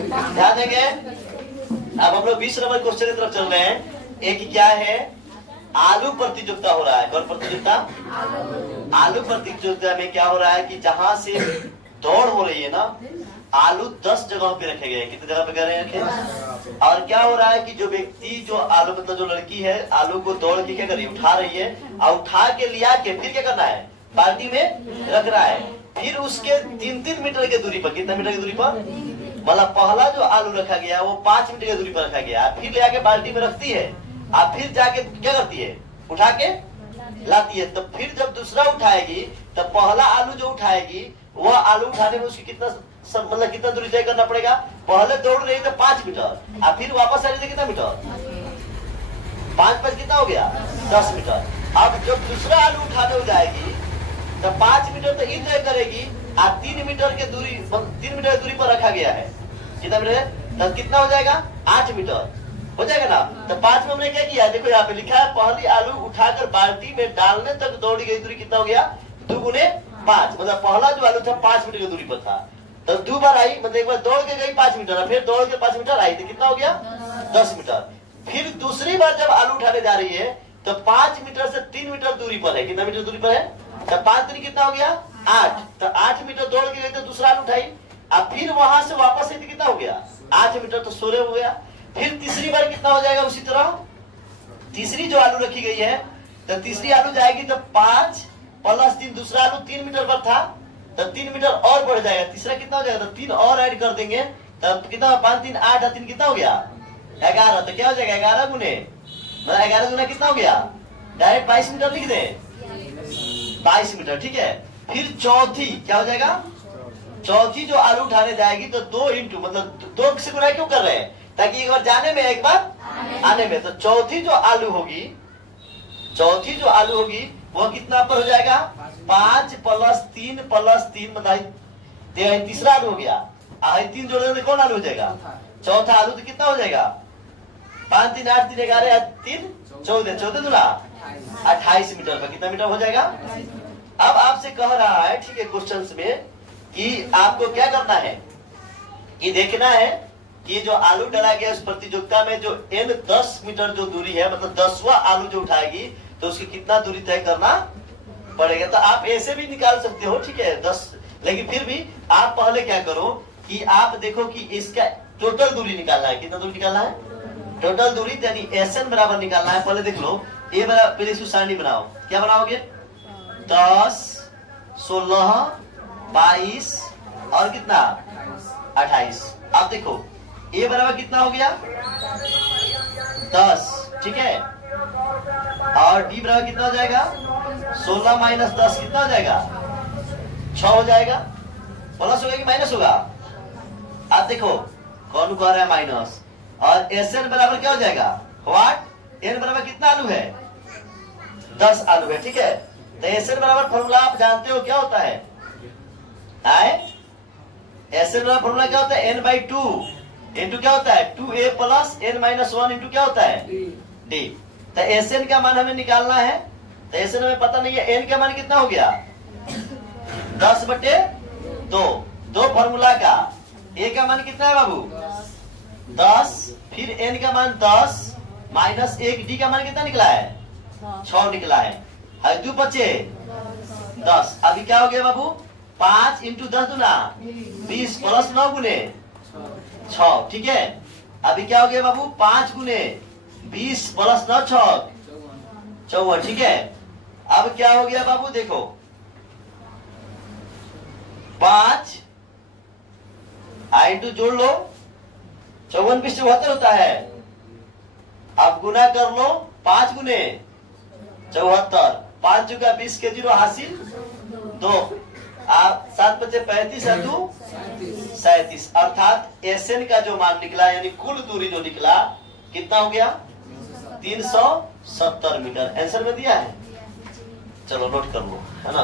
ध्यान देंगे। अब हम लोग 20 नंबर क्वेश्चन की तरफ चल रहे हैं। एक क्या है, आलू प्रतियोगिता हो रहा है। कौन प्रतियोगिता? आलू प्रतियोगिता में क्या हो रहा है कि जहां से दौड़ हो रही है ना, आलू 10 जगहों पे रखे गए। कितने जगह पे कह रहे हैं? और क्या हो रहा है कि जो व्यक्ति जो आलू मतलब जो लड़की है आलू को दौड़ के क्या कर रही है, उठा रही है और उठा के लिया के फिर क्या करना है, बाल्टी में रख रहा है। फिर उसके 3-3 मीटर की दूरी पर, कितना मीटर की दूरी पर, मतलब पहला जो आलू रखा गया वो 5 मीटर की दूरी पर रखा गया, फिर ले आके बाल्टी में रखती है और फिर जाके क्या करती है, उठा के लाती है। तो फिर जब दूसरा उठाएगी तो पहला आलू जो उठाएगी वह आलू उठाने में उसकी कितना मतलब कितना दूरी तय करना पड़ेगा। पहले दौड़ रही तो 5 मीटर और फिर वापस आ रही थी कितना मीटर, 5 कितना हो गया, 10 मीटर। अब जब दूसरा आलू उठाने हो जाएगी तो 5 मीटर तो ये तय करेगी और 3 मीटर की दूरी, 3 मीटर की दूरी पर रखा गया है। कितना मीटर है, तो कितना हो जाएगा, 8 मीटर हो जाएगा ना। तो 5 में हमने क्या किया, देखो यहाँ पे लिखा है पहली आलू उठाकर बाल्टी में डालने तक दौड़ी गई दूरी कितना हो गया, 2 गुने 5। मतलब पहला जो आलू था 5 मीटर की दूरी पर था, तो 2 बार आई, मतलब एक बार दौड़ के गई 5 मीटर, फिर दौड़ के 5 मीटर आई, तो कितना हो गया, 10 मीटर। फिर दूसरी बार जब आलू उठाने जा रही है तो 5 मीटर से 3 मीटर दूरी पर है। कितना मीटर दूरी पर है, तो 5 3 कितना हो गया, 8। तो 8 मीटर दौड़ के गई तो दूसरा आलू उठाई और फिर वहां से वापस आई तो कितना हो गया, 8 मीटर, तो 16 हो गया। फिर तीसरी बार कितना हो जाएगा, उसी तरह तीसरी जो आलू रखी गई है तो तीसरी आलू जाएगी तो 5 + 3, दूसरा आलू 3 मीटर पर था तो 3 मीटर और बढ़ जाएगा, तीसरा कितना हो जाएगा, तो 3 और ऐड कर देंगे तब कितना, 5 3 8 और 3 कितना हो गया, 11। तो क्या हो जाएगा, 11 गुने 11 गुना कितना हो गया, डायरेक्ट 22 मीटर लिख दे, 22 मीटर, ठीक है। फिर चौथी क्या हो जाएगा, चौथी जो आलू उठाने जाएगी तो 2 इंटू मतलब 2 से गुना क्यों कर रहे हैं, ताकि एक बार जाने में एक बार आने में। तो चौथी जो आलू होगी, चौथी जो आलू होगी वो कितना पर हो जाएगा, 5 + 3 + 3 मतलब तीसरा आलू हो गया। 3 जोड़ने में कौन आलू हो जाएगा, चौथा आलू। तो कितना हो जाएगा, 5 3 8 3 11 3 14, 14 दूना 28 मीटर पर कितना मीटर हो जाएगा। अब आपसे कह रहा है, ठीक है, क्वेश्चन में कि आपको क्या करना है, कि देखना है कि जो आलू डाला गया उस प्रतियोगिता में जो n 10 मीटर जो दूरी है, मतलब 10वां आलू जो उठाएगी तो उसकी कितना दूरी तय करना पड़ेगा। तो आप ऐसे भी निकाल सकते हो, ठीक है, 10, लेकिन फिर भी आप पहले क्या करो कि आप देखो कि इसका टोटल दूरी निकालना है। कितना दूरी निकालना है, टोटल दूरी, यानी SN बराबर निकालना है। पहले देख लो, ये बराबर, पहले इसको सारणी बनाओ। क्या बनाओगे, 10 16 22 और कितना 28। अब देखो ए बराबर कितना हो गया, 10, ठीक है, और बी बराबर कितना हो जाएगा, 16 - 10 कितना हो जाएगा, 6 हो जाएगा। प्लस होगा कि माइनस होगा, अब देखो कौन कह रहा है माइनस। और SN बराबर क्या हो जाएगा, व्हाट, n बराबर कितना आलू है, 10 आलू है, ठीक है। तो SN बराबर फॉर्मूला आप जानते हो क्या होता है, SN बराबर फॉर्मूला क्या होता है, n/2 इंटू क्या होता है, 2a + n - 1 इंटू क्या होता है, d। तो SN का मान हमें निकालना है, तो SN हमें पता नहीं है, n का मान कितना हो गया, 10/2। दो फॉर्मूला का a का मान कितना है बाबू, 10, फिर n का मान 10 - 1, d का मान कितना निकला है, 6 निकला है। 2 बचे 10। अभी क्या हो गया बाबू, 5 × 10 दूना 20 + 9 गुने 6, ठीक है। अभी क्या हो गया बाबू, 5 गुने 20 + 9 6 54, ठीक है। अब क्या हो गया बाबू, देखो 5 × जोड़ लो, 54 × 74 होता है। अब गुना कर लो, 5 गुने 74, 5 जुगा 20 के 0 हासिल 2, 7 बचे 35 और 2 37। अर्थात SN का जो मान निकला, यानी कुल दूरी जो निकला कितना हो गया, 370 मीटर। आंसर में दिया है, चलो नोट कर लो, है ना।